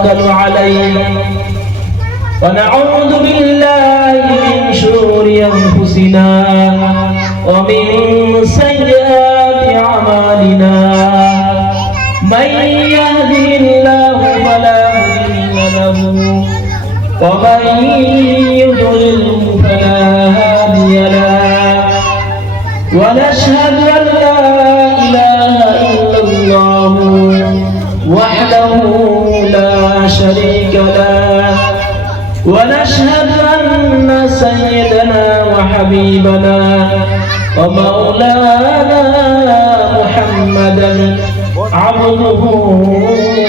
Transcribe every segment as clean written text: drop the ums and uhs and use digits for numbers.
ونتوكل عليه ونعوذ بالله من شرور أنفسنا ومن سيئات أعمالنا من يهده الله فلا مضل له ومن يضلل فلا هادي له ونشهد أن لا إله إلا الله وحده لا شريك له ونشهد أن سيدنا وحبيبنا ومولانا محمدا عبده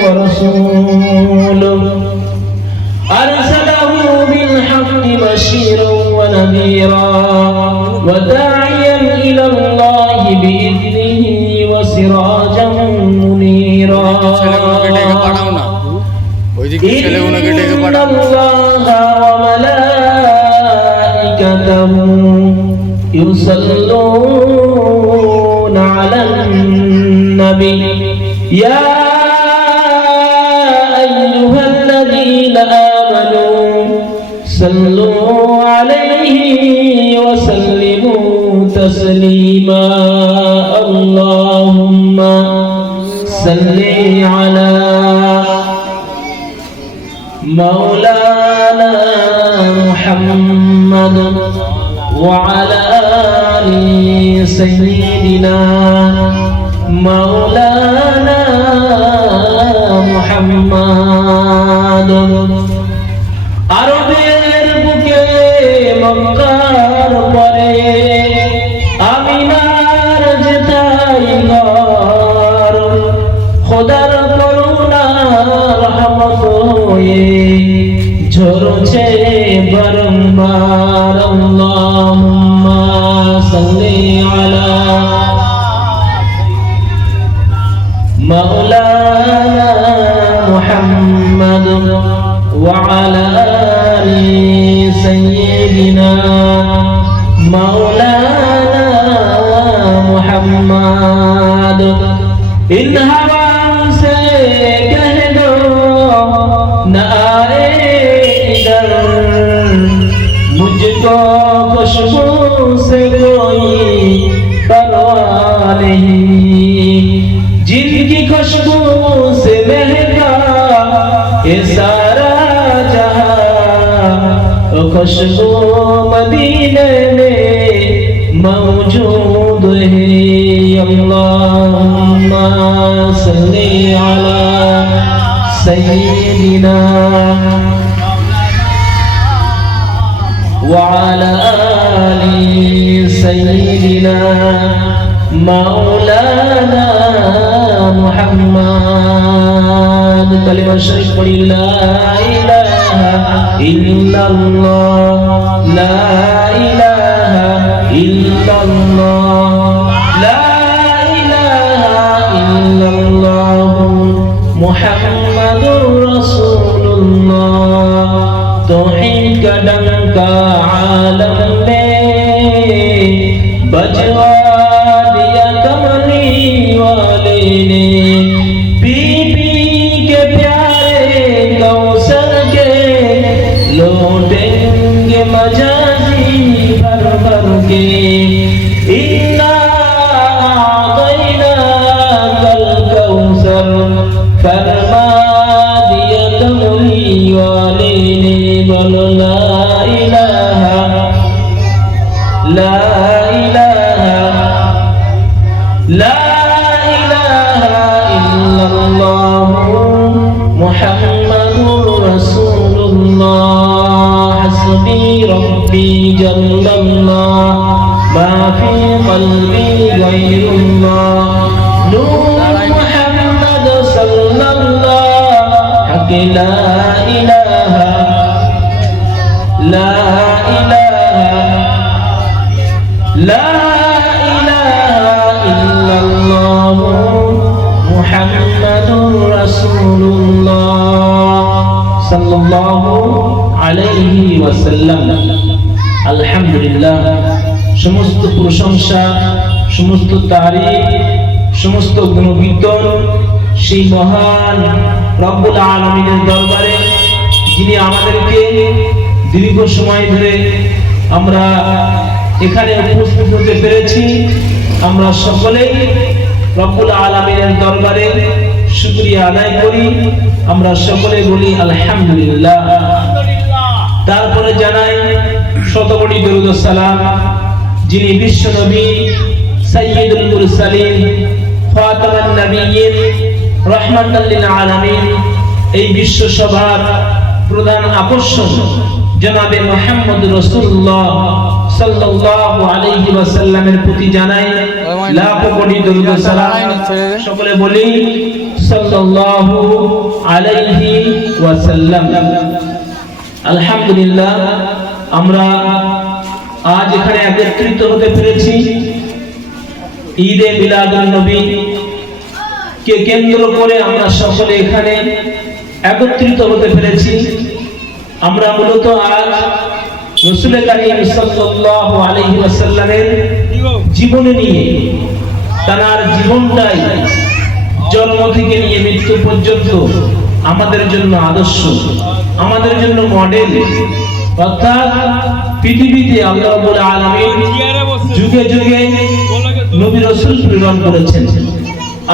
ورسوله أرسله بالحق بشيرا ونذيرا وداعيا إلى الله بإذنه وسراجا منيرا إن الله وملائكته يصلون على النبي يا أيها الذين آمنوا صلوا عليه وسلموا تسليما اللهم صل على مولانا محمد وعلى آل سيدنا مولانا محمد আরবের বুকে মক্কার পরে আমিনার যেতাই ঘর খোদার করুণা রহমত হয়ে ঝরছে বারংবার আল্লাহুম্মা সাল্লি আলা মাওলানা মুহাম্মদ وعلى آل سيدنا مولانا محمد इन हवा से कह दो न आए इधर मुझको खुशबू से कोई परवाह नहीं जिनकी खुशबू से महका ये सारा खुशबू मदीने में मौजूद है अल्लाहुम्मा सल्ली अला सय्यिदिना वअला आलि सय्यिदिना मौलाना मुहम्मद कलिमा शरीफ पढ़ी ला इलाहा इल्लल्लाह ला इलाहा इल्लल्लाह ला इलाहा इल्लल्लाह मुहम्मदुर रसूलुल्लाह तौहीद का डंका आलम में बजवा दिया कमली वाले ने पी पी के प्यारे कौसर के लौटेंगे मजाजी भर भर के इन्ना आतैना कल कौसर फरमा दिया कमली वाले ने बोलो ला इलाहा ला इलाहा ला इलाहा इल्लल्लाह मुहम्मदुर रसूलुल्लाह हस्बी रब्बी जल्लल्लाह मा फी क़ल्बी गैरुल्लाह नूर मुहम्मद सल्लल्लाह हक़ ला इलाहा ला इलाहा ला इलाहा इल्लल्लाह मुहम्मदुर रसूलुल्लाह सल्लल्लाहु अलैहि वसल्लम। আলহামদুলিল্লাহ, সমস্ত প্রশংসা, সমস্ত তারিফ, সমস্ত গুণকীর্তন সেই মহান রব্বুল আলামিনের দরবারে, যিনি আমাদেরকে দীর্ঘ সময় ধরে আমরা এখানে উপস্থিত হতে পেরেছি, আমরা সকলেই রব্বুল আলামিনের দরবারে শুকরিয়া আদায় করি। আমরা সকলে বলি আলহামদুলিল্লাহ। তারপরে জানাই শতকোটি দরুদ ও সালাম যিনি বিশ্ব নবী, সাইয়্যিদুল মুরসালিন, খাতামুন নবিয়্যিন, রাহমাতাল লিল আলামিন, এই বিশ্ব সভার প্রধান আকর্ষণ জনাবে মুহাম্মদ রাসূলুল্লাহ সাল্লাল্লাহু আলাইহি ওয়াসাল্লামের প্রতি জানাই লাখ কোটি দরুদ ও সালাম। সকলে বলি সাল্লাল্লাহু আলাইহি ওয়াসাল্লাম। আলহামদুলিল্লাহ, আমরা আজ এখানে একত্রিত হতে পেরেছি ঈদে মিলাদুন নবী কে কেন্দ্র করে আমরা সকলে এখানে একত্রিত হতে পেরেছি। আমরা মূলত আজ রাসূল কারীম সাল্লাল্লাহু আলাইহি ওয়াসাল্লামের জীবনী নিয়ে, তার জীবনটাই জন্ম থেকে নিয়ে মৃত্যু পর্যন্ত আমাদের জন্য আদর্শ, আমাদের জন্য মডেল। অর্থাৎ পৃথিবীতে আল্লাহ রাব্বুল আলামিন যুগে যুগে নবী রাসূল প্রেরণ করেছেন।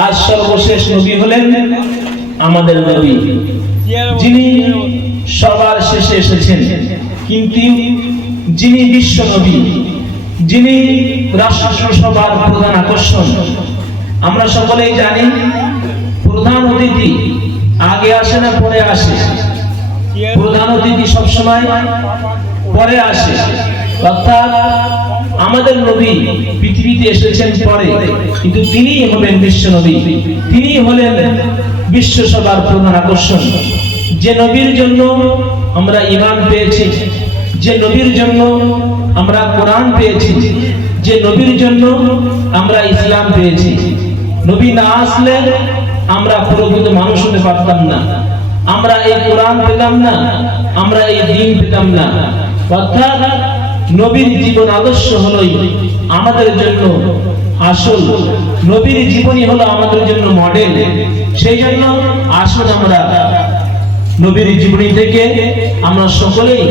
আজ সর্বশেষ নবী হলেন আমাদের নবী, যিনি সবার শেষে এসেছেন, কিন্তু যিনি বিশ্ব নবী, যিনি রাষ্ট্রসভার প্রধান আকর্ষণ। আমরা সকলেই জানি প্রধান অতিথি আগে আসে না পরে আসে? প্রধান অতিথি সবসময় পরে আসে। অর্থাৎ আমাদের নবী পৃথিবীতে এসেছেন পরে, কিন্তু তিনি হলেন বিশ্ব নবী, তিনি হলেন বিশ্ব সবার প্রধান আকর্ষণ। যে নবীর জন্য আমরা ঈমান পেয়েছি, যে নবীর জন্য আমরা কোরআন পেয়েছি, যে নবীর জন্য আমরা ইসলাম পেয়েছি। নবী না আসলে আমরা প্রকৃত মানুষ হতে পারতাম না, আমরা এই কোরআন পেতাম না, আমরা এই দ্বীন পেতাম না। অর্থাৎ নবীর জীবন আদর্শ হলোই আমাদের জন্য আসল, নবীর জীবনী হলো আমাদের জন্য মডেল। সেই জন্য আসুন আমরা নবীর জীবনী থেকে আমরা সকলেই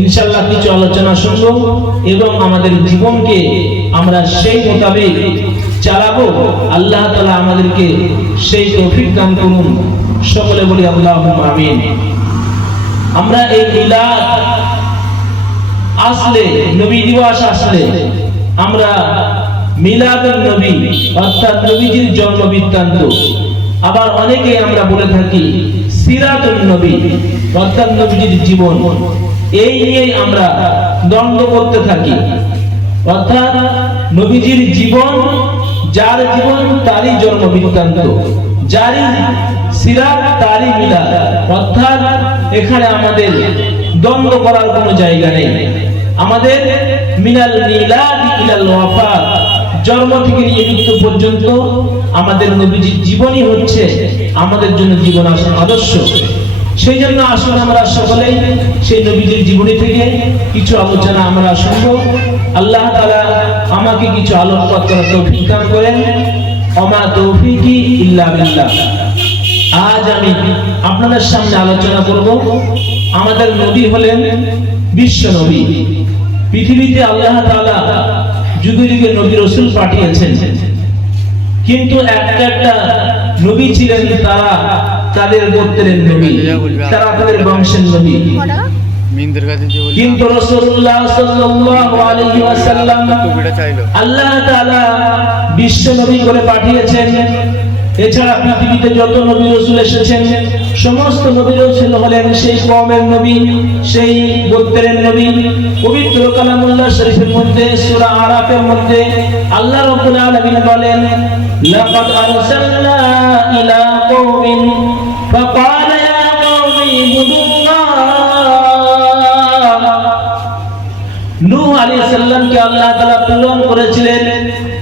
ইনশাআল্লাহ কিছু আলোচনা শুনব এবং আমাদের জীবনকে আমরা সেই মোতাবেক চালাবো। আল্লাহ তাআলা আমাদেরকে সেই তৌফিক দান করুন। সকলে বলি আল্লাহুম্মা আমিন। আমরা এই মিলাদ আসলে, নবী দিবস আসলে আমরা মিলাদুন নবী অর্থাৎ নবীজির জন্ম বৃত্তান্ত, আবার অনেকে আমরা বলে থাকি সিরাতুন নবী অর্থাৎ নবীজির জীবন, এই নিয়ে আমরা দ্বন্দ্ব করতে থাকি। অর্থাৎ নবীজির জীবন, যার জীবন তারই জন্ম বৃত্তান্ত, যারই সিরাত তারই মিলাদ। অর্থাৎ এখানে আমাদের দ্বন্দ্ব করার কোনো জায়গা নেই। আমাদের মিনাল মিলাদ ইলাল ওয়াফাত, জন্ম থেকে নিয়ে মৃত্যু পর্যন্ত আমাদের নবীজির জীবনই হচ্ছে আমাদের জন্য জীবন আদর্শ। সেই জন্য আসুন আমরা সকলেই সেই নবীজির জীবনী থেকে কিছু আলোচনা আমরা শুনবো। আল্লাহ তাআলা আমাকে কিছু আলোকপাত করার তৌফিক দান করেন। ওমা তৌফিকি ইল্লা বিল্লাহ। আজ আমি আপনাদের সামনে আলোচনা করব আমাদের নবী হলেন বিশ্ব নবী। পৃথিবীতে আল্লাহ তাআলা যুগে যুগে নবী রাসূল পাঠিয়েছেন, কিন্তু একটা নবী ছিলেন তারা তাদের গোত্রের নবী, তারা তাদের বংশের নবী। কিন্তু রাসূলুল্লাহ সাল্লাল্লাহু আলাইহি ওয়াসাল্লাম আল্লাহ তাআলা বিশ্ব নবী করে পাঠিয়েছেন। এছাড়া পৃথিবীতে যত নবী রাসূল এসেছেন সমস্ত নবী রাসূল হলেন সেই কওমের নবী, সেই গোত্রের নবী। পবিত্র কালামুল্লাহ শরীফের মধ্যে সূরা আরাফের মধ্যে আল্লাহ রাব্বুল আলামিন বলেন, লাকাদ আরসালনা ইলা কওমিন ফাকালা ইয়া কওমি ইবুদুল্লাহ। নূহ আলাইহিস সালামকে আল্লাহ তাআলা প্রেরণ করেছিলেন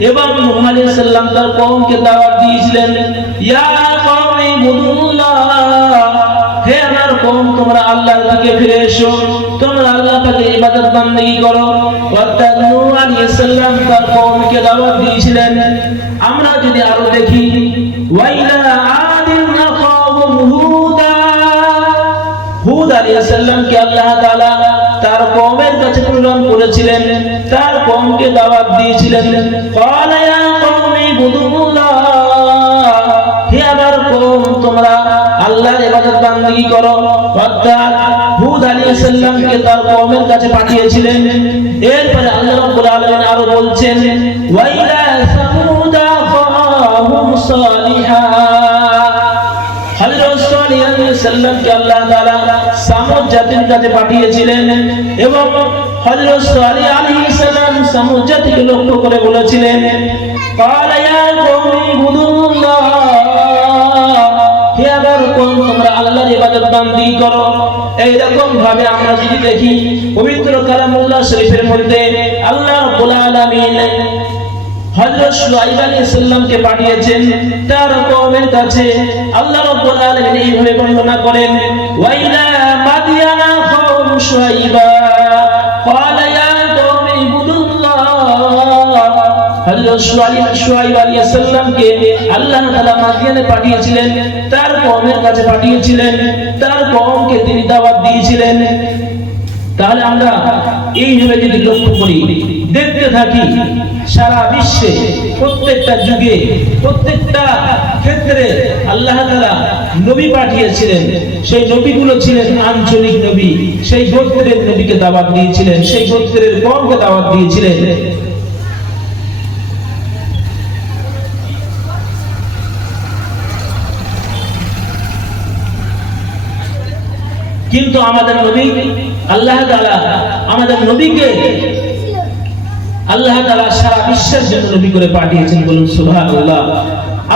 এবং নূহ আলাইহিস সালাম তার কওমকে দাওয়াত দিয়েছিলেন, ইয়া কওমি ইবুদুল্লাহ, হে আমার কওম তোমরা আল্লাহর দিকে ফিরে এসো, তোমরা আল্লাহ তাআলার ইবাদত বندگی করো। অর্থাৎ নূহ আলাইহিস সালাম তার কওমকে দাওয়াত দিয়েছিলেন। আমরা যদি আরো দেখি, ওয়াইলা আদিন আখাহুম হুদ, প্রেরণ করেছিলেন, তার কওমকে দাওয়াত দিয়েছিলেন। ক্বালা ইয়া কওমি বুদুল্লাহ, হে আমার কওম, তোমরা আল্লাহর ইবাদত বান্দেগী করো। অর্থাৎ হুদ আলাইহিস সালামকে তার কওমের কাছে পাঠিয়েছিলেন। এরপরে আল্লাহ রাব্বুল আলামিন আরো বলছেন, ওয়া ইলা সামুদা আখাহুম সালিহা, হযরত সালিহ আলাইহিস সালামকে আল্লাহ তাআলা সামুদ জাতির কাছে পাঠিয়েছিলেন এবং হযরত সালিহ আলাইহিস সালাম সামুদ জাতিকে লক্ষ্য করে বলেছিলেন, ক্বালা ইয়া কওমি বুদুল্লাহ, হে আমার কওম, তোমরা আল্লাহর ইবাদত বান্দেগী করো। এইরকম ভাবে আমরা যদি দেখি পবিত্র কালামুল্লাহ শরীফের মধ্যে আল্লাহ রাব্বুল আলামিন হযরত শুআয়ব আলাইহিস সালামকে পাঠিয়েছেন তার কওমের কাছে। আল্লাহ রাব্বুল আলামিন এইভাবে বর্ণনা করেন, ওয়া ইলা মাদিয়ানা কওম শুআয়বা ক্বালা ইয়া কওমি ইবুদুল্লাহ, হযরত শুআয়ব আলাইহিস সালামকে আল্লাহ তাআলা মাদিয়ানে পাঠিয়েছিলেন, তার কওমের কাছে পাঠিয়েছিলেন, তার কওমকে তিনি দাওয়াত দিয়েছিলেন। তাহলে আমরা এইভাবে যদি লক্ষ্য করি, দেখতে থাকি, সারা বিশ্বে প্রত্যেকটা যুগে প্রত্যেকটা ক্ষেত্রে আল্লাহ তাআলা নবী পাঠিয়েছিলেন। সেই নবীগুলো ছিলেন আঞ্চলিক নবী, সেই গোত্রের নবীকে দাওয়াত দিয়েছিলেন, সেই গোত্রের কওমকে দাওয়াত দিয়েছিলেন। কিন্তু আমাদের নবী আল্লাহ তাআলা আমাদের নবীকে আল্লাহ তাআলা সারা বিশ্বের জন্য নবী করে পাঠিয়েছেন, বলুন সুবহানাল্লাহ।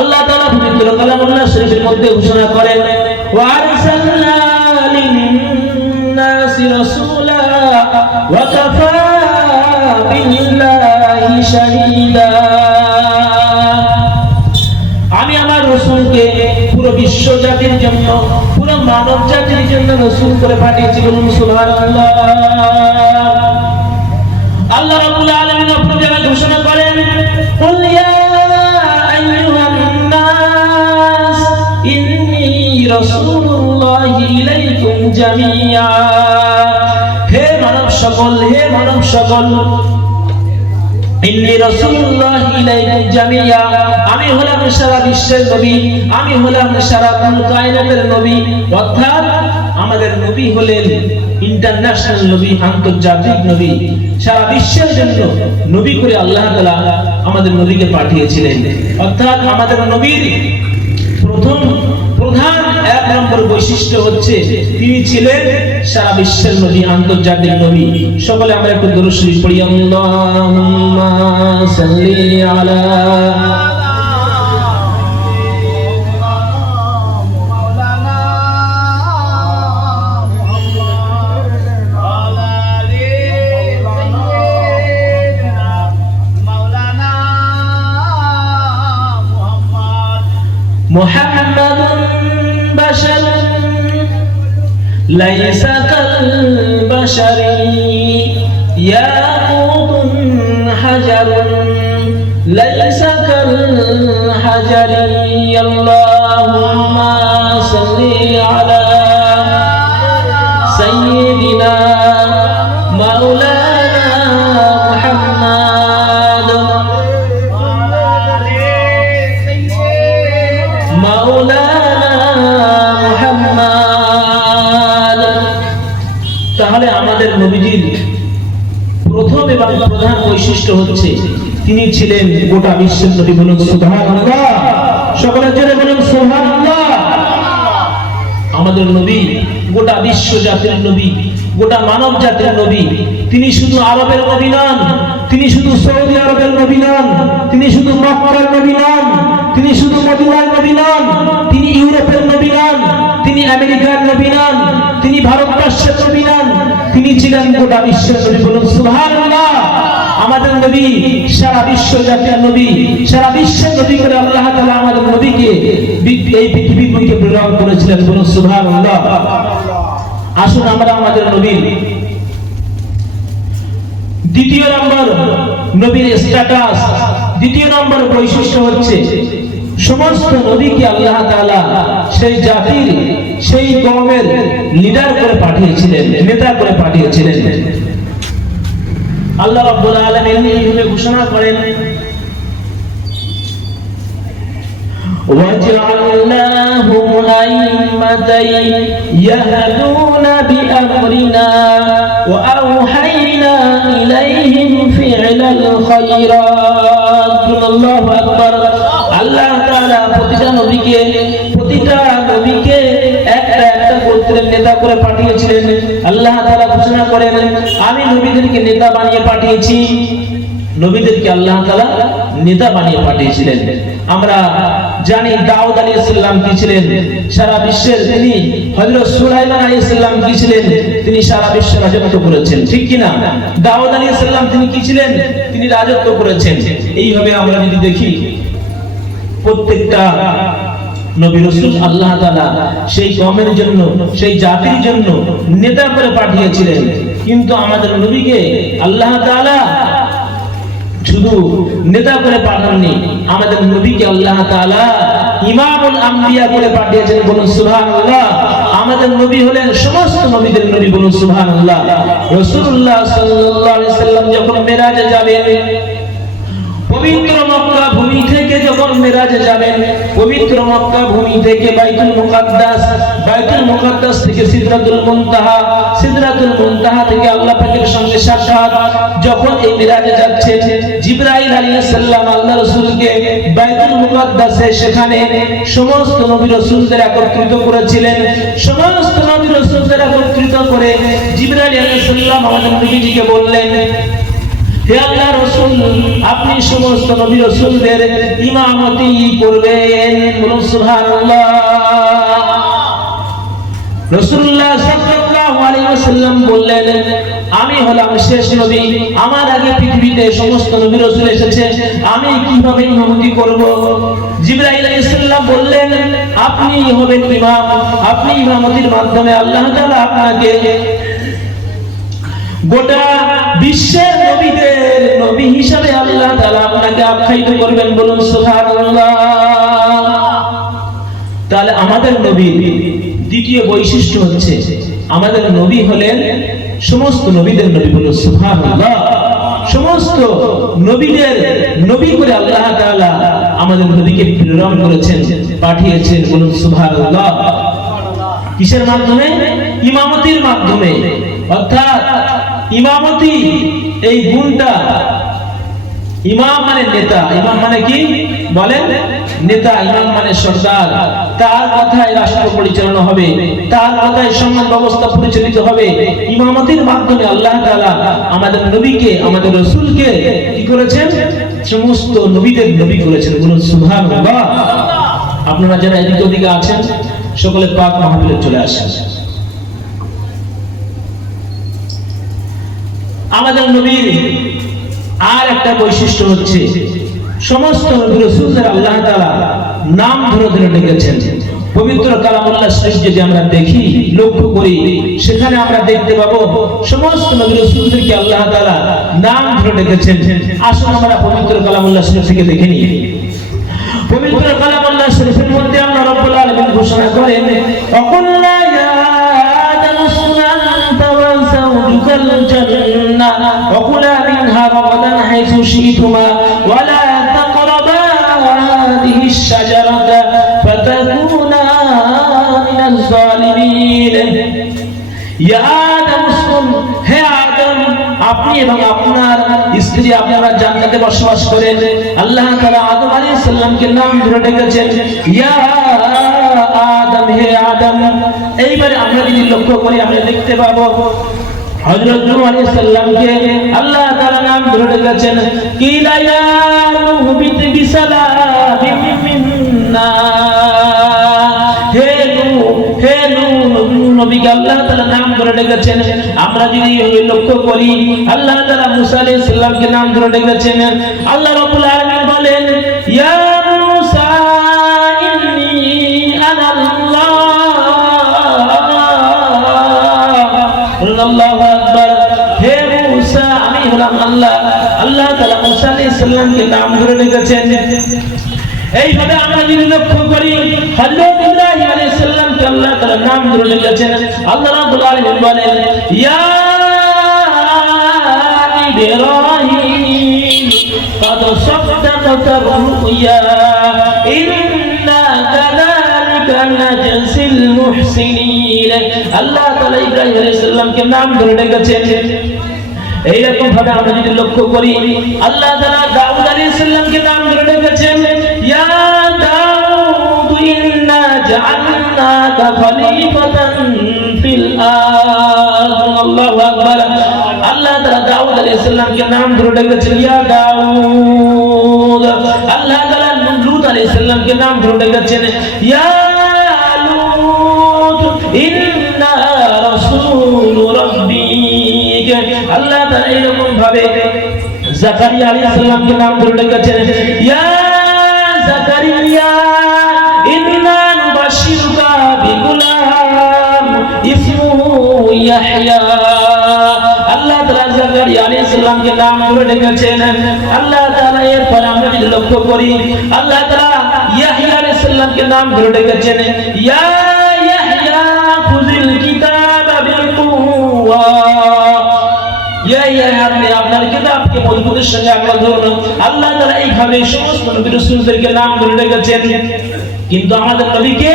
আল্লাহ তাআলা পবিত্র কালামুল্লাহ শরীফের মধ্যে ঘোষণা করেন, ওয়া আরসালনা লিন-নাসি রাসূলা ওয়া কাফা বিল্লাহি শাহীদা, আমি আমার রাসূলকে পুরো বিশ্ব জাতির জন্য, পুরো মানব জাতির জন্য রাসূল করে পাঠিয়েছি, বলুন সুবহানাল্লাহ। আল্লাহ রাব্বুল আলামিন অপর জায়গায় ঘোষণা করেন, কুল ইয়া আইয়ুহান নাস ইন্নী রাসূলুল্লাহি ইলাইকুম জামিআ, হে মানব সকল, হে মানব সকল, ইন্নী রাসূলুল্লাহি ইলাইকুম জামিআ, আমি হলাম সারা বিশ্বের নবী, আমি হলাম সারা কায়নাতের নবী। অর্থাৎ আমাদের নবী হলেন ইন্টারন্যাশনাল নবী, আন্তর্জাতিক নবী, সারা বিশ্বের জন্য নবী করে আল্লাহ তাআলা আমাদের নবীকে পাঠিয়েছিলেন। অর্থাৎ আমাদের নবীর প্রধান এক নম্বর বৈশিষ্ট্য হচ্ছে তিনি ছিলেন সারা বিশ্বের নবী, আন্তর্জাতিক নবী। সকলে আমরা একটু দরুদ শরীফ পড়ি, আল্লাহুম্মা সাল্লি আলা মুহাম্মাদুন বাশারুন লাইসা কাল বাশারি ইয়াকুতুন হাজারুন লাইসা কাল হাজারি, আল্লাহুম্মা সাল্লি আলা সাইয়্যিদিনা মাওলানা মুহাম্মাদ মুহাম্মাদ। তাহলে আমাদের নবীজির প্রথম এবং প্রধান বৈশিষ্ট্য হচ্ছে তিনি ছিলেন গোটা বিশ্বের নবী, বলুন সুবহানাল্লাহ। সকলের জন্য বলুন সুবহানাল্লাহ। আমাদের নবী গোটা বিশ্ব জাতির নবী, গোটা মানব জাতির নবী। তিনি শুধু আরবের নবী নন, তিনি শুধু সৌদি আরবের নবী নন, তিনি শুধু মক্কার নবী নন, তিনি শুধু মদিনার নবী নন, তিনি ইউরোপের নবী নন, তিনি আমেরিকার নবী নন, তিনি ভারতবর্ষের নবী নন, তিনি ছিলেন গোটা বিশ্বের নবী, বলুন সুবহানাল্লাহ। আমাদের নবী সারা বিশ্ব জাতির নবী, সারা বিশ্বের নবী করে আল্লাহ তাআলা আমাদের নবীকে এই পৃথিবীর বুকে প্রেরণ করেছিলেন, বলুন সুবহানাল্লাহ। আসুন আমরা আমাদের নবীর দ্বিতীয় নম্বর নবীর স্ট্যাটাস, দ্বিতীয় নম্বর বৈশিষ্ট্য হচ্ছে সমস্ত নবীকে আল্লাহ তাআলা সেই জাতির, সেই কওমের লিডার করে পাঠিয়েছিলেন, নেতা করে পাঠিয়েছিলেন। আল্লাহ রাব্বুল আলামিন এইভাবে ঘোষণা করেন, وَجَعَلْنَاهُمْ أَئِمَّةً يَهْدُونَ بِأَمْرِنَا وَأَوْحَيْنَا إِلَيْهِمْ فِعْلَ الْخَيْرَاتِ আল্লাহু আকবার। আল্লাহ তাআলা প্রতিটা নবীকে একটা গোত্রের নেতা করে পাঠিয়েছিলেন। আল্লাহ তাআলা ঘোষণা করেন, আমি নবীদেরকে নেতা বানিয়ে পাঠিয়েছি। নবীদেরকে আল্লাহ তাআলা নেতা বানিয়ে পাঠিয়েছিলেন। আমরা জানি দাউদ আলাইহিস সালাম কি ছিলেন? সারা বিশ্বের তিনি। হযরত সুলাইমান আলাইহিস সালাম কি ছিলেন? তিনি সারা বিশ্বে রাজত্ব করেছেন, ঠিক কি না? দাউদ আলাইহিস সালাম তিনি কি ছিলেন? তিনি রাজত্ব করেছেন। এইভাবে আমরা যদি দেখি, প্রত্যেকটা নবী রাসূল আল্লাহ তাআলা সেই কওমের জন্য, সেই জাতির জন্য নেতা করে পাঠিয়েছিলেন। কিন্তু আমাদের নবীকে আল্লাহ তাআলা শুধু নেতা করে পাঠাননি, আমাদের নবীকে আল্লাহ তাআলা ইমামুল আম্বিয়া করে পাঠিয়েছেন। বলুন সুবহানাল্লাহ। আমাদের নবী হলেন সমস্ত নবীদের নবী। বলুন সুবহানাল্লাহ। রাসূলুল্লাহ সাল্লাল্লাহু আলাইহি সাল্লাম যখন মেরাজে যাবেন, পবিত্র মক্কা ভূমি থেকে যখন মেরাজে যাবেন, পবিত্র মক্কা ভূমি থেকে বাইতুল মুকাদ্দাস থেকে সিদরাতুল মুনতাহা থেকে আল্লাহ পাকের সঙ্গে সাক্ষাৎ। যখন এই মেরাজে যাচ্ছেন, জিবরাইল আলাইহিস সালাম আল্লাহ রাসূলকে বাইতুল মুকাদ্দাসে সেখানে সমস্ত নবী রাসূলদের একত্রিত করেছিলেন। সমস্ত নবী রাসূলদের একত্রিত করে জিবরাইল আলাইহিস সালাম আমাদের নবীজিকে বললেন, হে আল্লাহর রাসূল, আপনি সমস্ত নবী রাসূলদের ইমামতি করবেন। বলুন সুবহানাল্লাহ। রাসূলুল্লাহ সাল্লাল্লাহু আলাইহি ওয়াসাল্লাম বললেন, আমি হলাম শেষ নবী, আমার আগে পৃথিবীতে সমস্ত নবী রাসূল এসেছে, আমি কিভাবে ইমামতি করব? জিবরাইল আলাইহিস সালাম বললেন, আপনি হবেন ইমাম। আপনি ইমামতির মাধ্যমে আল্লাহ তাআলা আপনাকে গোটা বিশ্বের নবীদের নবী হিসাবে আল্লাহ তাআলা আপনাকে আখ্যায়িত করবেন। বলুন সুবহানাল্লাহ। তাহলে আমাদের নবীর দ্বিতীয় বৈশিষ্ট্য হচ্ছে, আমাদের নবী হলেন সমস্ত নবীদের নবী। বলুন সুবহানাল্লাহ। সমস্ত নবীদের নবী করে আল্লাহ তাআলা আমাদের নবীকে প্রেরণ করেছেন, পাঠিয়েছেন। বলুন সুবহানাল্লাহ। কিসের মাধ্যমে? ইমামতির মাধ্যমে। অর্থাৎ ইমামতি এই গুণটা, ইমাম মানে নেতা। ইমাম মানে কি বলেন? নেতা। ইমাম মানে সরদার। তার কথায় রাষ্ট্র পরিচালনা হবে, তার কথায় সমাজ ব্যবস্থা পরিচালিত হবে। ইমামতির মাধ্যমে আল্লাহ তাআলা আমাদের নবীকে, আমাদের রাসূলকে কি করেছেন? সমস্ত নবীদের নবী করেছেন। বলুন সুবহানাল্লাহ। আপনারা যারা এদিকে ওদিকে আছেন, সকলে পাক মাহফিলে চলে আসেন। আমাদের নবীর আর একটা বৈশিষ্ট্য হচ্ছে, সমস্ত নবী রাসূলদের আল্লাহ তাআলা নাম ধরে ধরে ডেকেছেন। পবিত্র কালামুল্লাহ শরীফ যদি আমরা দেখি, লক্ষ্য করি, সেখানে আমরা দেখতে পাবো সমস্ত নবী রাসূলদেরকে আল্লাহ তাআলা নাম ধরে ডেকেছেন। আসুন আমরা পবিত্র কালামুল্লাহ শরীফ থেকে দেখে নিই। পবিত্র কালামুল্লাহ শরীফের মধ্যে আল্লাহ রাব্বুল আলামিন ঘোষণা করেন, ওয়াকুল্লা ইয়া আদামু উসকুন আনতা ওয়া যাওজুকাল জান্নাহ ওয়া কুলা মিনহা রাগাদান হাইসু শি'তুমা ওয়া লা তাকরাবা হাযিহিশ শাজারাতা ফাতাকুনা মিনাজ জালিমিন। ইয়া আদামু উসকুন, হে আদম, আপনি এবং আপনার স্ত্রী আপনারা জান্নাতে বসবাস করেন। আল্লাহ তাআলা আদম আলাইহিস সালামকে নাম ধরে ডেকেছেন, ইয়া আদম, হে আদম। এইবারে আমরা যদি লক্ষ্য করি, আমরা দেখতে পাবো হযরত নূহ আলাইহিস সালামকে আল্লাহ তাআলা নাম ধরে ডেকেছেন, কিলা ইয়া নূহ বিসালামিন মিন্না। হে নূহ, নবীকে আল্লাহ তাআলা নাম ধরে ডেকেছেন। আমরা যদি লক্ষ্য করি, আল্লাহ তাআলা মুসা আলাইহিস সালামকে নাম ধরে ডেকেছেন। আল্লাহ রাব্বুল আলামিন বলেন, ইয়া মুসা ইন্নী আনাল্লাহ। আল্লাহু আকবার। হে মুসা, আমি হলাম আল্লাহ। আল্লাহ তাআলা মুসা আলাইহিস সালামকে নাম ধরে ডেকেছেন। এইভাবে আমরা যদি লক্ষ্য করি, হযরত ইব্রাহিম আলাইহিস সালামকে আল্লাহ তাআলা নাম ধরে ডেকেছেন। আল্লাহ রাব্বুল আলামিন বলেন, ইয়া إبراهيم قد صدقت الرؤيا إنا كذلك نجزي المحسنين আল্লাহ তাআলা ইব্রাহিম আলাইহিস সালামকে নাম ধরে ডেকেছেন। এইরকম ভাবে আমরা যদি লক্ষ্য করি আল্লাহ তাআলা দাউদ আলাইহিস সালামকে নাম ধরে ডেকেছেন, ইয়া দাউদ ইন্না জাআলনাকা খলিফাতান ফিল আরদ। আল্লাহু আকবার। আল্লাহ তাআলা দাউদ আলাইহিস সালামকে নাম ধরে ডেকেছেন, ইয়া দাউদ। আল্লাহ তাআলা লূত আলাইহিস সালামকে নাম ধরে ডেকেছেন, ইয়া লূত ইন্না রাসূল রাব্বিক। আল্লাহ তাআলা এরকম ভাবে জাকারিয়া আলাইহিস সালামকে নাম ধরে ডেকেছেন, ইয়া জাকারিয়া ইন্না নুবাশশিরুকা বিগুলাম ইসমুহু ইয়াহইয়া। আল্লাহ তাআলা জাকারিয়া আলাইহিস সালামকে নাম ধরে ডেকেছেন। আল্লাহ তাআলা এরপর আমরা যদি লক্ষ্য করি আল্লাহ তাআলা ইয়াহইয়া আলাইহিস সালামকে নাম ধরে ডেকেছেন, ইয়া ইয়াহইয়া খুযিল কিতাবা বিকুওয়া। আপনি আপনার কিতাবকে মজবুতের সঙ্গে আঁকড়ে ধরুন। আল্লাহ তাআলা এইভাবে সমস্ত নবী রাসূলদেরকে নাম ধরে ডেকেছেন। কিন্তু আমাদের নবীকে,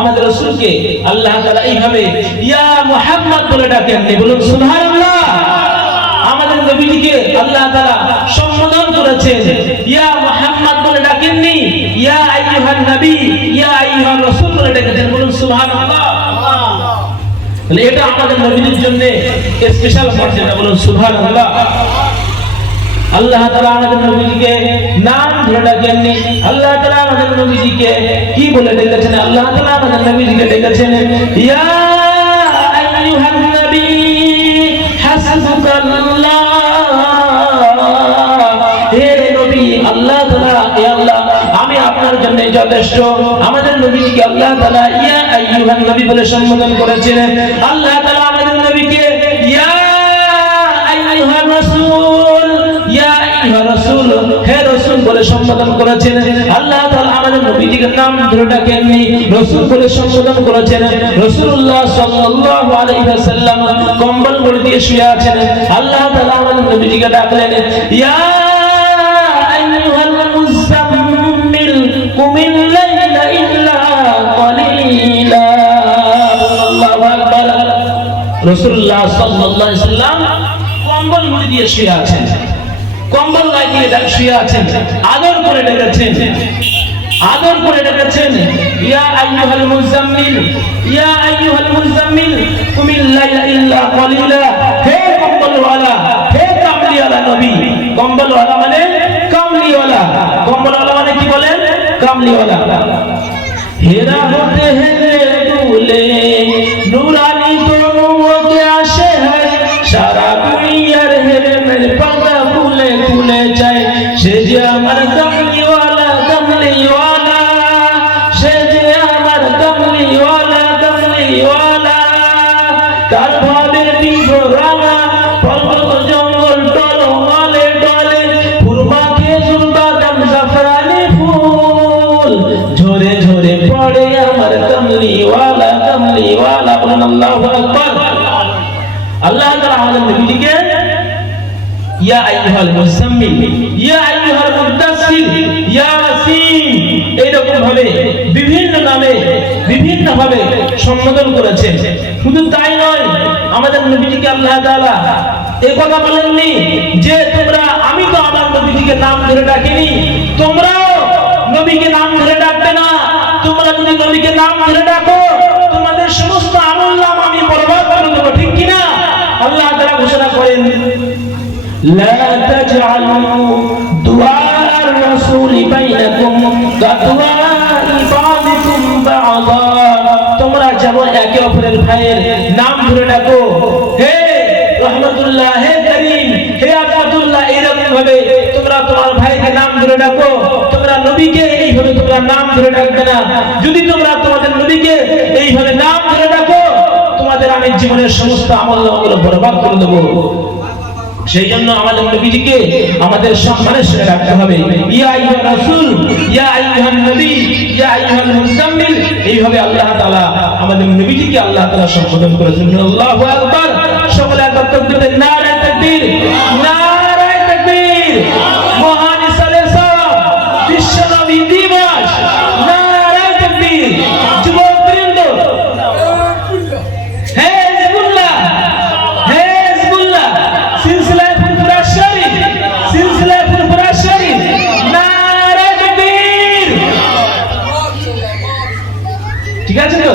আমাদের রাসূলকে আল্লাহ তাআলা এইভাবে ইয়া মুহাম্মদ বলে ডাকেন। বলুন সুবহানাল্লাহ। আমাদের নবীকে আল্লাহ তাআলা সম্বোধন করেছেন, ইয়া মুহাম্মদ বলে ডাকেননি, ইয়া আইয়ুহান নবী, ইয়া আইয়ুহার রাসূল বলে ডেকেছেন। বলুন সুবহানাল্লাহ। এটা আমাদের নবীদের জন্য স্পেশাল মর্যাদা। বলুন সুবহানাল্লাহ। আল্লাহ তাআলা আমাদের নবীকে নাম ধরে ডাকেননি। আল্লাহ তাআলা আমাদের নবীকে কি বলে ডেকেছেন? আল্লাহ তাআলা আমাদের নবীকে ডেকেছেন, ইয়া আইয়ুহান নবী হাসবুকাল্লাহ। হে নবী, আল্লাহ তাআলা, হে আল্লাহ আমি আপনার জন্য যথেষ্ট। আমাদের নবীকে আল্লাহ তাআলা ইয়া আইয়ুহান নবী বলে সম্বোধন করেছেন। আল্লাহ তাআলা আমাদের নবীকে ইয়া আইয়ুহার রাসূল, ইয়া আইয়ুহার রাসূল, হে রাসূল বলে সম্বোধন করেছেন। আল্লাহ তাআলা আমাদের নবীকে নাম ধরে ডাকেননি, রাসূল বলে সম্বোধন করেছেন। রাসূলুল্লাহ সাল্লাল্লাহু আলাইহি ওয়াসাল্লাম কম্বল মুড়ি দিয়ে শুয়ে আছেন। আল্লাহ তাআলা আমাদের নবীকে ডাকলেন, ইয়া আইয়ুহাল মুযাম্মিল কুমিল লাইলা ইল্লা কলিলা। আল্লাহু আকবার। রাসূলুল্লাহ সাল্লাল্লাহু আলাইহি ওয়াসাল্লাম কম্বল মুড়ি দিয়ে শুয়ে আছেন, কম্বল গায়ে দিয়ে শুয়ে আছেন। আদর করে ডেকেছেন, আদর করে ডেকেছেন, ইয়া আইয়ুহাল মুযাম্মিল, ইয়া আইয়ুহাল মুযাম্মিল কুমিল লাইলা ইল্লা কলিলা। হে কম্বলওয়ালা, হে কামলিওয়ালা নবী। কম্বলওয়ালা মানে কামলিওয়ালা। কম্বলওয়ালা মানে কি বলেন? কামলিওয়ালা। হেরা হতে হেরে দুলে নুরানি তনুও কে আসে হয়, সারা দুনিয়ার হেরে মেরে পাতা ফুলে ফুলে যায়। সে যে আমার কামলিওয়ালা, কামলিওয়ালা, সে যে আমার কামলিওয়ালা, কামলিওয়ালা। তার ভাবে বিভরাঙা পর্বত জঙ্গল টলমলে টলে, ফুরমা খেজুর বাদাম জাফরানি ফুল ঝরে ঝরে পড়ে আমার কামলিওয়ালা, কামলিওয়ালা। বলেন আল্লাহু আকবার। আল্লাহ তাআলা আমাদের নবীকে ইয়া আইয়ুহাল মুযাম্মিল, ইয়া আইয়ুহাল মুদাসসির, ইয়া ইয়াসিন এইরকম ভাবে বিভিন্ন নামে বিভিন্ন ভাবে সম্বোধন করেছেন। শুধু তাই নয়, আমাদের নবীকে আল্লাহ তাআলা এই কথা বলেননি যে তোমরা, আমি তো আমার নবীকে নাম ধরে ডাকিনি, তোমরাও নবীকে নাম ধরে ডাকবে না। তোমরা যদি নবীকে নাম ধরে ডাকো তোমাদের সমস্ত আমলনামা আমি বরবাদ করে দেব। ঠিক কি না? আল্লাহ তাআলা ঘোষণা করেন, লা তাজআলু দুআআর রাসূলি বাইনাকুম কাদুআই বাযিকুম বাযা। তোমরা যেমন একে অপরের ভাইয়ের নাম ধরে ডাকো, হে রহমাতুল্লাহ, হে করিম, হে আতাতুল্লাহ, এরকম ভাবে তোমরা তোমার ভাইকে নাম ধরে ডাকো। তোমরা নবীকে এইভাবে তোমরা নাম ধরে ডাকবে না। যদি তোমরা তোমাদের নবীকে এইভাবে নাম ধরে ডাকো তোমাদের আমি জীবনের সমস্ত আমলনামাগুলো বরবাদ করে দেব। সেই জন্য আমাদের নবীজিকে আমাদের সম্মানের সাথে রাখতে হবে। ইয়া আইয়ুহার রাসূল, ইয়া আইয়ুহান নবী, ইয়া আইয়ুহাল মুযাম্মিল, এইভাবে আল্লাহ তাআলা আমাদের নবীজিকে আল্লাহ তাআলা সম্বোধন করেছেন। আল্লাহু আকবার। সকলে একবার তাকবীর, নারে তাকবীর, নারে তাকবীর, মহান ইসালে সালাম, বিশ্ব নবী দিবস, নারে তাকবীর। যুবকবৃন্দ, হিজবুল্লাহ, হিজবুল্লাহ, সিলসিলা ফুরফুরা শরীফ, সিলসিলা ফুরফুরা শরীফ, নারে তাকবীর। ঠিক আছে তো?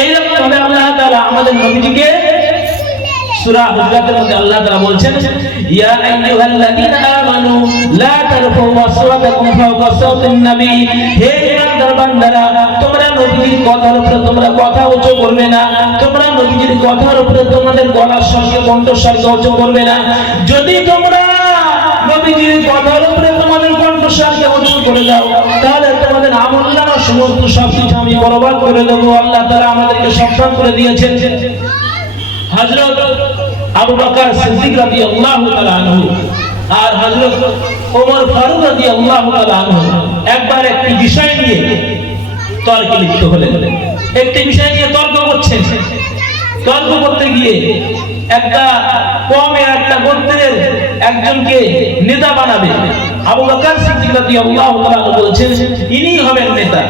এইরকম ভাবে আল্লাহ তাআলা আমাদের নবীজিকে সূরা হুজরাতের মধ্যে আল্লাহ তাআলা বলছেন, ইয়া আইয়ুহাল্লাযীনা আমানু লা তারফাউ আসওয়াতাকুম ফাওকা সাওতিন নবী। হে ঈমানদার বান্দারা, তোমরা নবীজির কথার উপরে তোমরা কথা উঁচু করবে না, তোমরা নবীজির কথার উপরে তোমাদের গলার সঙ্গে কণ্ঠস্বরকে উঁচু করবে না। যদি তোমরা নবীজির কথার উপরে তোমাদের কণ্ঠস্বরকে উঁচু করে দাও, তাহলে তোমাদের আমলনামা সমস্ত সবকিছু আমি বরবাদ করে দেব। আল্লাহ তাআলা আমাদেরকে সাবধান করে দিয়েছেন। হযরত আবু বকর সিদ্দিক রাদিয়াল্লাহু তাআলা আনহু আর হযরত ওমর ফারুক রাদিয়াল্লাহু তাআলা আনহু একবার একটি বিষয় নিয়ে তর্কে লিপ্ত হলেন। একটি বিষয় নিয়ে তর্ক করছেন। তর্ক করতে গিয়ে একটা কওমের, একটা গোত্রের একজনকে নেতা বানাবে। আবু বকর সিদ্দিক রাদিয়াল্লাহু তাআলা আনহু বলছেন ইনি হবেন নেতা।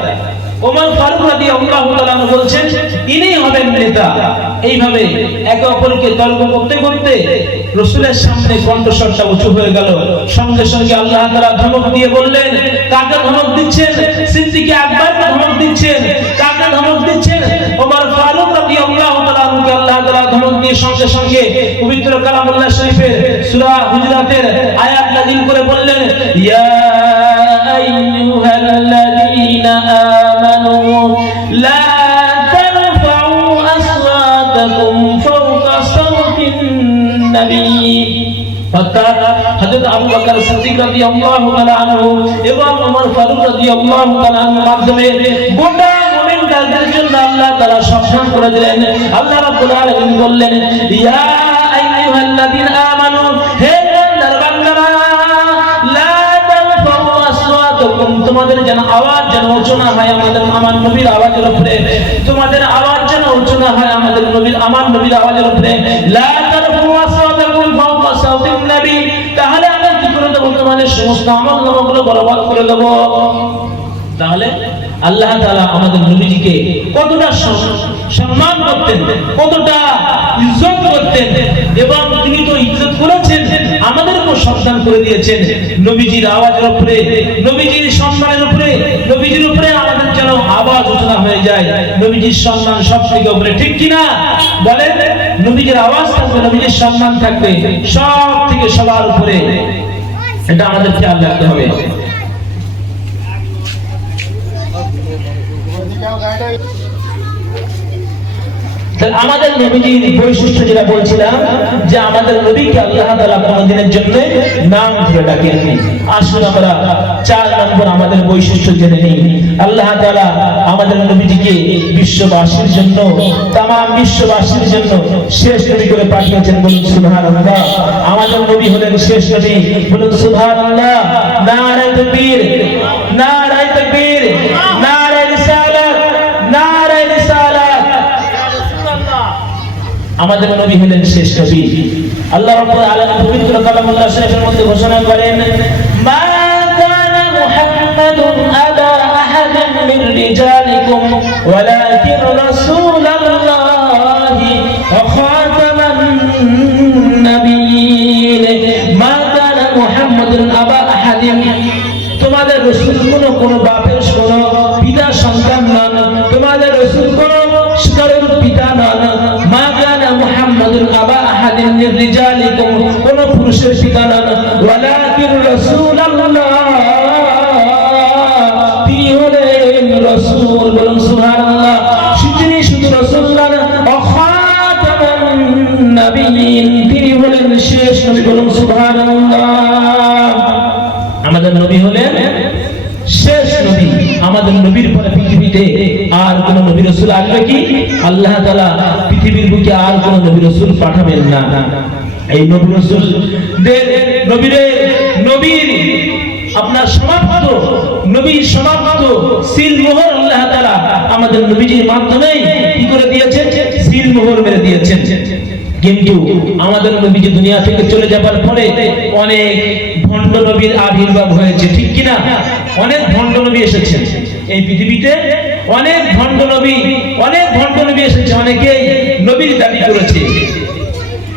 ওমর ফারুক রাদিয়াল্লাহু তাআলা আনহু বলছেন ইনি হবেন নেতা। এইভাবে একে অপরকে তর্ক করতে করতে রাসূলের সামনে কণ্ঠস্বরটা উঁচু হয়ে গেল। সঙ্গে সঙ্গে আল্লাহ তাআলা ধমক দিয়ে বললেন, কাকে ধমক দিচ্ছেন? সিদ্দিক আকবরকে ধমক দিচ্ছেন। কাকে ধমক দিচ্ছেন? ওমর ফারুক রাদিয়াল্লাহু তাআলা আনহুকে আল্লাহ তাআলা ধমক দিয়ে সঙ্গে সঙ্গে পবিত্র কালামুল্লাহ শরীফের সূরা হুজরাতের আয়াত নাযিল করে বললেন, ইয়া আইয়ুহাল্লাযীনা আমানু লা তারফাউ আসওয়াতাকুম ফাওকা সাওতিন নবী। অর্থাৎ হযরত আবু বকর সিদ্দিক রাদিয়াল্লাহু তাআলা আনহু এবং ওমর ফারুক রাদিয়াল্লাহু তাআলা আনহুর মাধ্যমে গোটা মুমিনদের জন্য আল্লাহ তাআলা সাবধান করে দিলেন। আল্লাহ রাব্বুল আলামিন বললেন, ইয়া আইয়ুহাল্লাযীনা আমানু, হে ইমানদার বান্দারা, লা তারফাউ আসওয়াতাকুম, তোমাদের যেন আওয়াজ যেন উঁচু না হয় আমার নবীর আওয়াজের উপরে। তোমাদের আওয়াজ যেন উঁচু না হয় আমার নবীর আওয়াজের উপরে। লা তারফাউ আসওয়াতাকুম ফাওকা সাওতিন নবী, তাহলে আমি কি করে দেব? তোমাদের সমস্ত আমলনামাগুলো বরবাদ করে দেব। তাহলে আল্লাহ তাআলা আমাদের নবীজিকে কতটা সম্মান করতেন, কতটা ইজ্জত করতেন, এবং তিনি তো ইজ্জত করেছেন, আমাদেরকেও সাবধান করে দিয়েছেন নবীজির আওয়াজের উপরে, নবীজির সম্মানের উপরে, নবীজির উপরে আমাদের যেন আওয়াজ উঁচু না হয়ে যায়। নবীজির সম্মান সবথেকে উপরে, ঠিক কি না বলেন? নবীজির আওয়াজ থাকবে, নবীজির সম্মান থাকবে সব থেকে সবার উপরে। এটা আমাদের খেয়াল রাখতে হবে। আমাদের নবীজির বৈশিষ্ট্য যেটা বলছিলাম, যে আমাদের নবীকে আল্লাহ তাআলা কোনদিনের জন্য নাম ধরে ডাকেননি। আসুন আমরা 4 নম্বর আমাদের বৈশিষ্ট্য জেনে নিই। আল্লাহ তাআলা আমাদের নবীজিকে বিশ্ববাসীর জন্য, तमाम বিশ্ববাসীর জন্য শেষ নবী করে পাঠিয়েছেন। বলুন সুবহানাল্লাহ। আমাদের নবী হলেন শেষ নবী। বলুন সুবহানাল্লাহ। নারে তাকবীর, নারে তাকবীর, নারে রিসালাত, নারে রিসালাত। আমাদের নবী হলেন শেষ নবী। আল্লাহ রাব্বুল আলামিন পবিত্র কালামুল্লাহ শরীফের মধ্যে ঘোষণা করেন, মা কানা মুহাম্মাদুন আবা আহাদিন মিন রিজালিকুম ওয়ালাকিন রাসূলুল্লাহি ওয়া খাতামান নাবিয়্যিন। মা কানা মুহাম্মাদুন আবা আহাদিন, তোমাদের রাসূল কোনো বাপের কোনো পিতা সন্তান নন, তোমাদের রাসূল কারোর পিতা নন। মা কানা মুহাম্মাদুন আবা আহাদিন মিন রিজালিকুম, কোন পুরুষের পিতা নন। ওয়ালাকিন রাসূলুল্লাহ, তিনি হলেন রাসূল। বলুন সুবহানাল্লাহ। তিনি শুধু রাসূল নন, ওয়া খাতামান নাবিয়্যিন, তিনি হলেন শেষ নবী। বলুন সুবহানাল্লাহ। আমাদের নবী হলেন শেষ নবী। আমাদের নবীর পরে পৃথিবীতে আর কোন নবী রাসূল আসবে কি? আল্লাহ তাআলা পৃথিবীর বুকে আর কোন নবী রাসূল পাঠাবেন না। এই নবী রাসূলদের নবীর আপনার সমাপ্ত, নবীর সমাপ্ত সিল মোহর আল্লাহ তাআলা আমাদের নবীজির মাধ্যমে কি করে দিয়েছেন? সিল মোহর মেরে দিয়েছেন। কিন্তু আমাদের নবী যে দুনিয়া থেকে চলে যাবার পরে অনেক ভণ্ড নবীর আবির্ভাব হয়েছে, ঠিক কিনা? অনেক ভণ্ড নবী এসেছেন এই পৃথিবীতে, অনেক ভণ্ড নবী এসেছে, অনেকেই নবীর দাবি করেছে।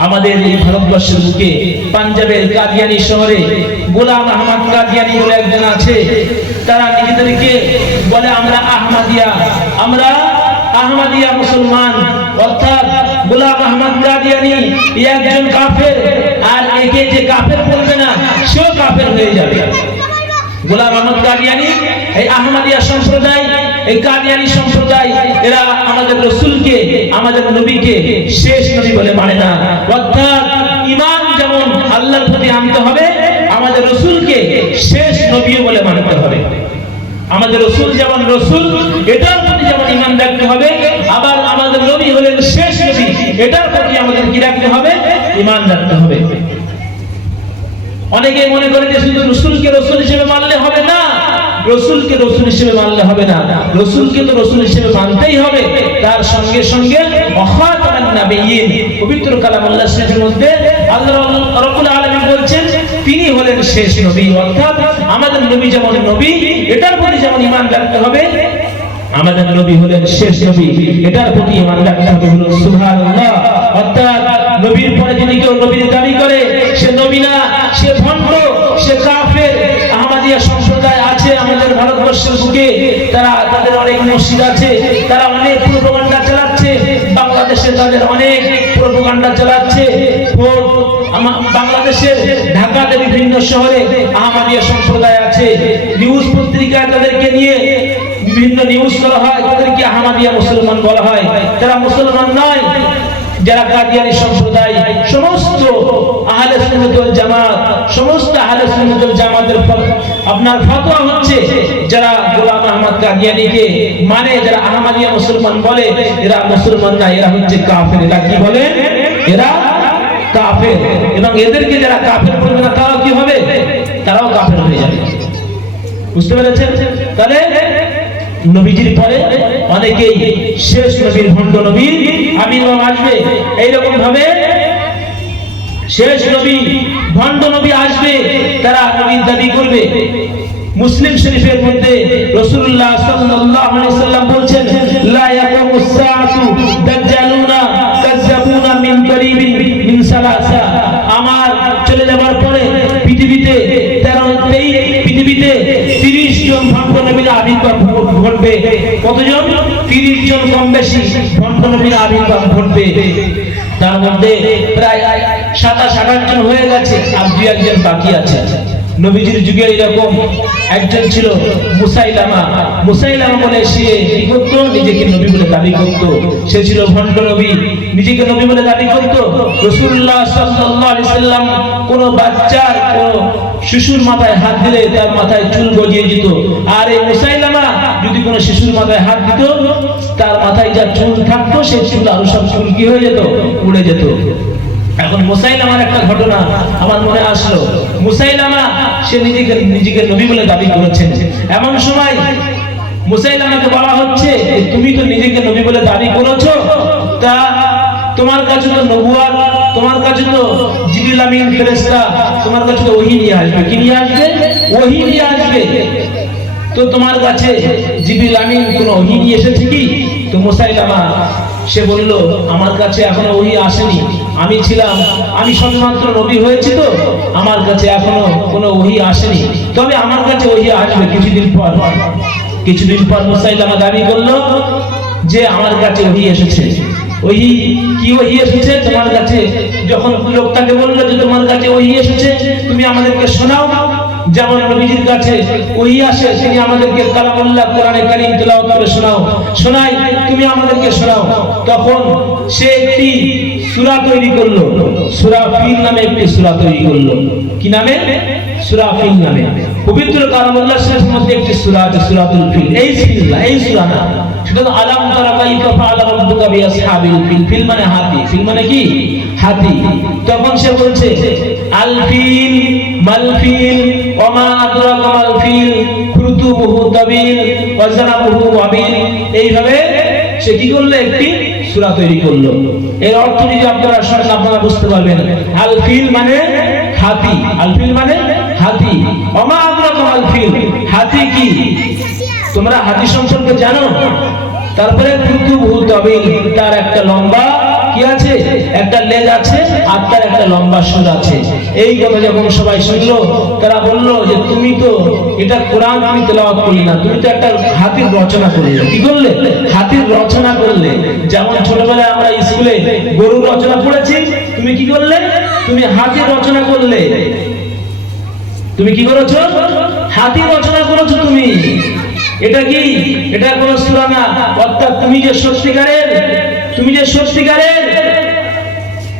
আমাদের এই ভারতবর্ষের বুকে পাঞ্জাবের কাদিয়ানি শহরে গোলাম আহমদ কাদিয়ানি বলে একজন আছে। তারা নিজেদেরকে বলে আমরা আহমদিয়া মুসলমান, অর্থাৎ গোলাম আহমদ কাদিয়ানি একজন কাফের, আর একে যে কাফের বলবে না সেও কাফের হয়ে যাবে। গোলাম আহমদ কাদিয়ানি, এই আহমদিয়া সম্প্রদায়, এই কাদিয়ানি সম্প্রদায়, এরা আমাদের রাসূলকে, আমাদের নবীকে শেষ নবী বলে মানে না। অর্থাৎ ঈমান যেমন আল্লাহর প্রতি আনতে হবে, আমাদের রাসূলকে শেষ নবী বলে মানতে হবে। আমাদের রাসূল যেমন রাসূল, এটার প্রতি যেমন ঈমান রাখতে হবে, আবার আমাদের নবী হলেন শেষ নবী, এটার প্রতি আমাদের কি রাখতে হবে? ঈমান রাখতে হবে। অনেকে মনে করে যে শুধু রাসূলকে রাসূল হিসেবে মানলে হবে না, রাসূলকে রাসূল হিসেবে মানলে হবে না, রাসূলকে তো রাসূল হিসেবে মানতেই হবে, তার সঙ্গে সঙ্গে খাতামান নবিয়্যিন, পবিত্র কালামুল্লাহ শরীফের মধ্যে আল্লাহ রাব্বুল আলামিন বলছেন তিনি হলেন শেষ নবী। অর্থাৎ আমাদের নবী যেমন নবী, এটার প্রতি যেমন ঈমান রাখতে হবে, আমাদের নবী হলেন শেষ নবী, এটার প্রতি ঈমান রাখতে হবে। সুবহানাল্লাহ। অর্থাৎ নবীর পরে যদি কেউ নবীর দাবি করে, সে নবী না, সে ভণ্ড, সে কাফের। আহমদিয়া সম্প্রদায় আছে আমাদের ভারতবর্ষের বুকে, তাদের অনেক মসজিদ আছে, তারা অনেক প্রোপাগান্ডা চালাচ্ছে, বাংলাদেশে তাদের অনেক প্রোপাগান্ডা চালাচ্ছে। বাংলাদেশের ঢাকাতে বিভিন্ন শহরে আহমদিয়া সম্প্রদায় আছে, নিউজ পত্রিকায় তাদেরকে নিয়ে বিভিন্ন নিউজ করা হয়, তাদেরকে আহমদিয়া মুসলমান বলা হয়, তারা মুসলমান নয়। যারা কাদিয়ানী সম্প্রদায়, সমস্ত আহলে সুন্নাত ওয়াল জামাত, সমস্ত আহলে সুন্নাত ওয়াল জামাতের আপনার ফতোয়া হচ্ছে যারা গোলাম আহমদ কাদিয়ানীকে মানে, যারা আহমদিয়া মুসলমান বলে, এরা মুসলমান না, এরা হচ্ছে কাফের। এরা কি বলে? এরা কাফের। এবং এদেরকে যারা কাফের বলবে না, তারাও কি হবে? তারাও কাফের হয়ে যাবে। বুঝতে পেরেছেন? তাহলে নবীজির পরে অনেকেই শেষ নবীর, ভণ্ড নবীর আবির্ভাব আসবে। এইরকম ভাবে শেষ নবী, ভণ্ড নবী আসবে, তারা নবীর দাবি করবে। মুসলিম শরীফের মধ্যে রাসূলুল্লাহ সাল্লাল্লাহু আলাইহি সাল্লাম বলছেন, লা ইয়াকুমুস সাআতু দাজ্জালুনা কাযাবুনা মিন করিবিন মিন সালাসা। আমার চলে যাবার পরে পৃথিবীতে 30 জন ভণ্ড নবীর আবির্ভাব ঘটবে। কতজন? 30 জন, কম বেশি ভণ্ড নবীর আবির্ভাব ঘটবে। তার মধ্যে প্রায় 27-28 জন হয়ে গেছে, আর 2-1 জন বাকি আছে। নবীজির যুগে এরকম একজন ছিল মুসাইলামা বলে, সে কি করত? নিজেকে নবী বলে দাবি করত। সে ছিল ভণ্ড নবী, নিজেকে নবী বলে দাবি করত। রাসূলুল্লাহ সাল্লাল্লাহু আলাইহি সাল্লাম কোন বাচ্চার, কোন শিশুর মাথায় হাত দিলে তার মাথায় চুল গজিয়ে যেত। আর এই মুসাইলামা যদি কোনো শিশুর মাথায় হাত দিত, তার মাথায় যা চুল থাকতো সেই চুল আরো সব চুল কি হয়ে যেত? উড়ে যেত। এখন মুসাইলামার একটা ঘটনা আমার মনে আসলো। মুসাইলামা সে নিজেকে নবী বলে দাবি করেছেন। এমন সময় মুসাইলামাকে বলা হচ্ছে, তুমি তো নিজেকে নবী বলে দাবি করেছো, তা তোমার কাছে তো নবুয়ত, তোমার কাছে তো জিবরিল আমিন ফেরেশতা, তোমার কাছে তো ওহী নিয়ে আসবে। কি নিয়ে আসবে? ওহী নিয়ে আসবে। তো তোমার কাছে জিবরিল আমিন কোনো ওহী নিয়ে এসেছে কি? তো মুসাইলামা সে বলল, আমার কাছে এখনো ওহী আসেনি, আমি সবেমাত্র নবী হয়েছি, তো আমার কাছে এখনো কোনো ওহী আসেনি, তবে আমার কাছে ওহী আসবে কিছুদিন পর। মুসাইলামা দাবি করলো যে আমার কাছে ওহী এসেছে। ওহী কি ওহী এসেছে তোমার কাছে? যখন লোকটাকে বললো যে তোমার কাছে ওহী এসেছে, তুমি আমাদেরকে শোনাও। যেমন নবীজির কাছে ওহী আসে, তিনি আমাদেরকে কালামুল্লাহ কোরআনে কারীম তেলাওয়াত করে শোনাই, তুমি আমাদেরকে শোনাও। তখন সে একটি সূরা তৈরি করলো, সূরা ফিল নামে একটি সূরা তৈরি করলো। কি নামে? সূরা ফিল নামে। পবিত্র কালামুল্লাহ শরীফের মধ্যে একটি সূরা আছে, সূরাতুল ফিল। এই সূরা না, সেটা তো আলাম তারা কাইফা ফাআলা রাব্বুকা বিআসহাবিল ফিল। ফিল মানে হাতি, ফিল মানে কি? হাতি। তখন সে বলছে, আল ফিল মাল ফিল ওয়া মা আদরাকা মাল ফিল খুরতুমুহু তাবিল ওয়া জানাবুহু ওয়াবিল। এইভাবে সে কি করলো, একটি সূরা তৈরি করলো। এর অর্থ যদি আপনারা শুনেন আপনারা বুঝতে পারবেন। আল ফিল মানে হাতি, আল ফিল মানে হাতি। ওমা আদরাকা আল ফিল, হাতি কি তোমরা হাতি সম্পর্কে জানো? তারপরে কুতুবহু তাবিল, তার একটা লম্বা কি আছে, একটা লেজ আছে আর তার একটা লম্বা সুর আছে। এই কথা যখন সবাই শুনলো তারা বললো যে তুমি তো এটা কোরআন তুমি তেলাওয়াত করলি না, তুমি তো একটা হাতির রচনা করলে। কি করলে? হাতির রচনা করলে। যেমন ছোটবেলায় আমরা স্কুলে গরুর রচনা পড়েছি, তুমি কি করলে? তুমি হাতির রচনা করলে। তুমি কি করেছো? হাতির রচনা করেছো তুমি। এটা কি? এটা কোন সূরা না। অর্থাৎ তুমি যে সত্যিকারের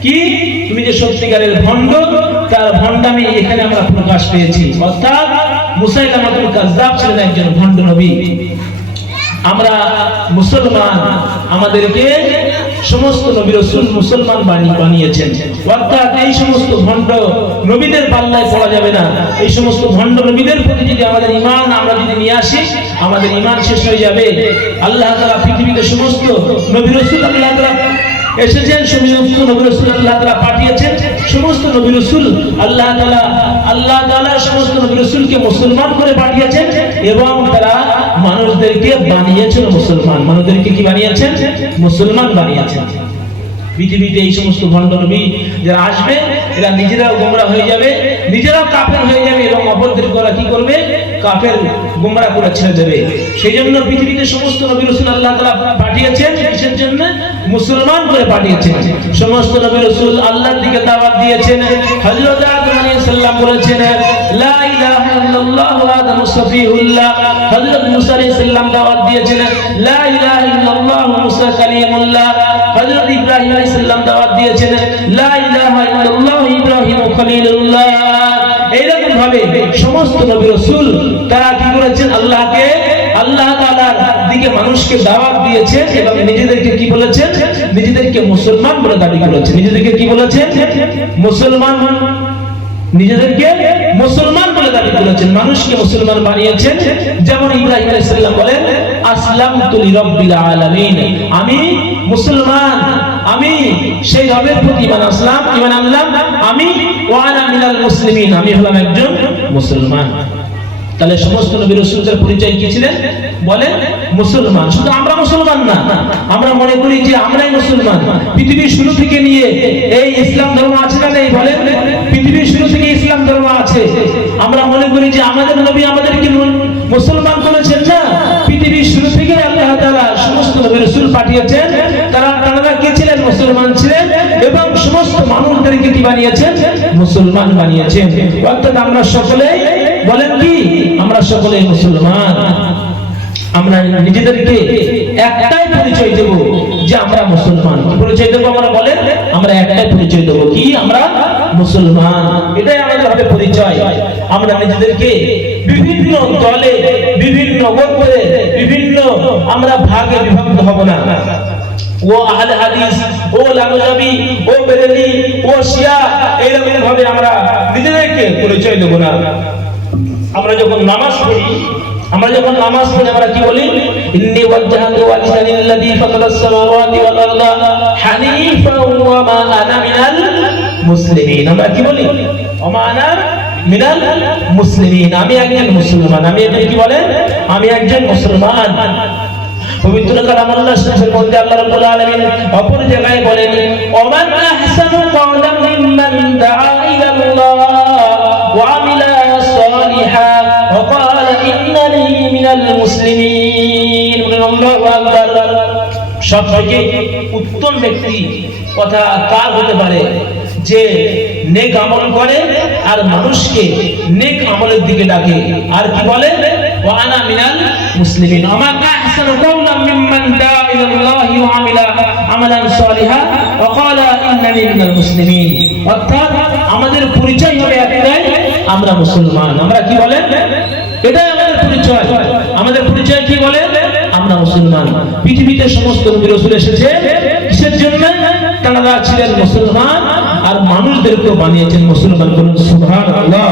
কি, তুমি যে সত্যিকারের ভণ্ড, তার ভণ্ডামি এখানে আমরা প্রকাশ পেয়েছি। অর্থাৎ মুসাইলামাতুল কাযযাব ছিলেন একজন ভণ্ড নবী। আমরা মুসলমান, আমাদেরকে সমস্ত নবী রাসূল মুসলমান বানিয়েছেন। অর্থাৎ এই সমস্ত ভণ্ড নবীদের পাল্লায় পড়া যাবে না। এই সমস্ত ভণ্ড নবীদের প্রতি যদি আমাদের ঈমান আমরা যদি নিয়ে আসি, আমাদের ঈমান শেষ হয়ে যাবে। আল্লাহ তাআলা পৃথিবীতে সমস্ত নবী রাসূল আল্লাহ তাআলা এসেছেন, সমস্ত নবী রাসূল আল্লাহ তাআলা পাঠিয়েছেন। সমস্ত নবী রাসূল আল্লাহ তাআলা সমস্ত নবী রাসূলকে মুসলমান করে পাঠিয়েছেন এবং তারা মানুষদেরকে বানিয়েছেন মুসলমান। মানুষদেরকে কি বানিয়েছেন? মুসলমান বানিয়েছেন। পৃথিবীতে এই সমস্ত ভণ্ড নবী যারা আসবে, এরা নিজেরাও গোমরা হয়ে যাবে, নিজেরাও কাফের হয়ে যাবে এবং অপরদেরকে ওরা কি করবে? কাফের গোমরা করে ছেড়ে দেবে। সেই জন্য পৃথিবীতে সমস্ত নবী রাসূল আল্লাহ তাআলা পাঠিয়েছেন কিসের জন্য? মুসলমান করে পাঠিয়েছেন। সমস্ত নবী রাসূল আল্লাহর দিকে দাওয়াত দিয়েছেন। হযরত আদম আলাইহিস সালাম বলেছেন লা ইলাহা ইল্লাল্লাহু আদম সফিহুল্লাহ। হযরত মুসা আলাইহিস সালাম দাওয়াত দিয়েছেন লা ইলাহা ইল্লাল্লাহু মুসা কালিমুল্লাহ। হযরত ইব্রাহিম আলাইহিস সালাম দাওয়াত দিয়েছেন লা ইলাহা ইল্লাল্লাহু ইব্রাহিম খলিলুল্লাহ। এইরকম ভাবে সমস্ত নবী রাসূল তারা কি করেছেন? আল্লাহ তাআলার দিকে মানুষকে দাওয়াত দিয়েছেন এবং নিজেদেরকে কি বলেছেন? নিজেদেরকে মুসলমান বলে দাবি করেছেন। নিজেদেরকে কি বলেছেন? মুসলমান। নিজেদেরকে মুসলমান বলে দাবি করেছেন, মানুষকে মুসলমান বানিয়েছেন। যেমন ইব্রাহিম আলাইহিস সালাম বলেন আসলামতু লিরাব্বিল আলামিন, আমি মুসলমান, আমি সেই রবের প্রতি ঈমান আনলাম, আমি ওয়া আনা মিনাল মুসলিমিন, আমি হলাম একজন মুসলমান। তাহলে সমস্ত নবী রাসূলের পরিচয় কি ছিলেন? বলেন মুসলমান। শুধু আমরা মুসলমান না, আমরা মনে করি যে আমরাই মুসলমান। পৃথিবীর শুরু থেকে নিয়ে এই ইসলাম ধর্ম আছে না নেই? বলেন পৃথিবীর শুরু থেকে ইসলাম ধর্ম আছে। আমরা মনে করি যে আমাদের নবী আমাদেরকে মুসলমান করেছেন। না, পৃথিবীর শুরু থেকে আল্লাহ তাআলা সমস্ত নবী রাসূল পাঠিয়েছেন। তারা কি ছিলেন? মুসলমান ছিলেন এবং সমস্ত মানুষদেরকে কি বানিয়েছেন? মুসলমান বানিয়েছেন। অর্থাৎ আমরা সকলেই বলেন কি? আমরা সকলে মুসলমান। আমরা নিজেদেরকে একটাই পরিচয় দেব যে আমরা মুসলমান। কি পরিচয় দেব? আমরা বলেন আমরা একটাই পরিচয় দেব, কি? আমরা মুসলমান। এটাই আমাদের হবে পরিচয়। আমরা নিজেদেরকে বিভিন্ন দলে, বিভিন্ন গোত্রে, বিভিন্ন আমরা ভাগে বিভক্ত হব না। ও আহলে হাদিস, ও লালজাবি, ও বেরেলি, ও শিয়া, এইরকম ভাবে আমরা নিজেদেরকে পরিচয় দেব না। আমরা যখন নামাজ পড়ি আমরা কি বলি? ইন্নী ওয়াজজাহতু ওয়াজহিয়া লিল্লাযী ফাতারাস সামাওয়াতি ওয়াল আরদা হানিফাও ওয়া মা আনা মিনাল মুসলিমিন। আমরা কি বলি? ওয়া মা আনা মিনাল মুসলিমিন, আমি একজন মুসলমান। আমি কি বলেন? আমি একজন মুসলমান। পবিত্র কালামুল্লাহ শরীফের মধ্যে আল্লাহ রাব্বুল আলামিন অপর জায়গায় বলেন ওমান আহসানু কাওলাম মিম্মান দাআ ইলাল্লাহ ওয়া আমিলা সালিহান ওয়া ক্বালা ইন্নানি মিনাল মুসলিমিন। আল্লাহু আকবার। সবথেকে উত্তম ব্যক্তি কথা কার হতে পারে? যে নেক আমল করে আর মানুষকে নেক আমলের দিকে ডাকে। আর কি বলে? ওয়া আনা মিনাল মুসলিমিন। আমা আহসানু কাওলাম মিম্মান দাআ ইলাল্লাহি ওয়া আমিলা আমালান সালিহান ওয়া ক্বালা ইন্নানি মিনাল মুসলিমিন। অর্থাৎ আমাদের পরিচয় হবে একটাই, আমরা মুসলমান। আমরা কি বলেন? এটাই আমাদের পরিচয়। আমাদের পরিচয় কি বলেন? আমরা মুসলমান। পৃথিবীতে সমস্ত নবী রাসূল এসেছে কিসের জন্য? তারা ছিলেন মুসলমান আর মানুষদেরকে বানিয়েছেন মুসলমান। বলুন সুবহানাল্লাহ।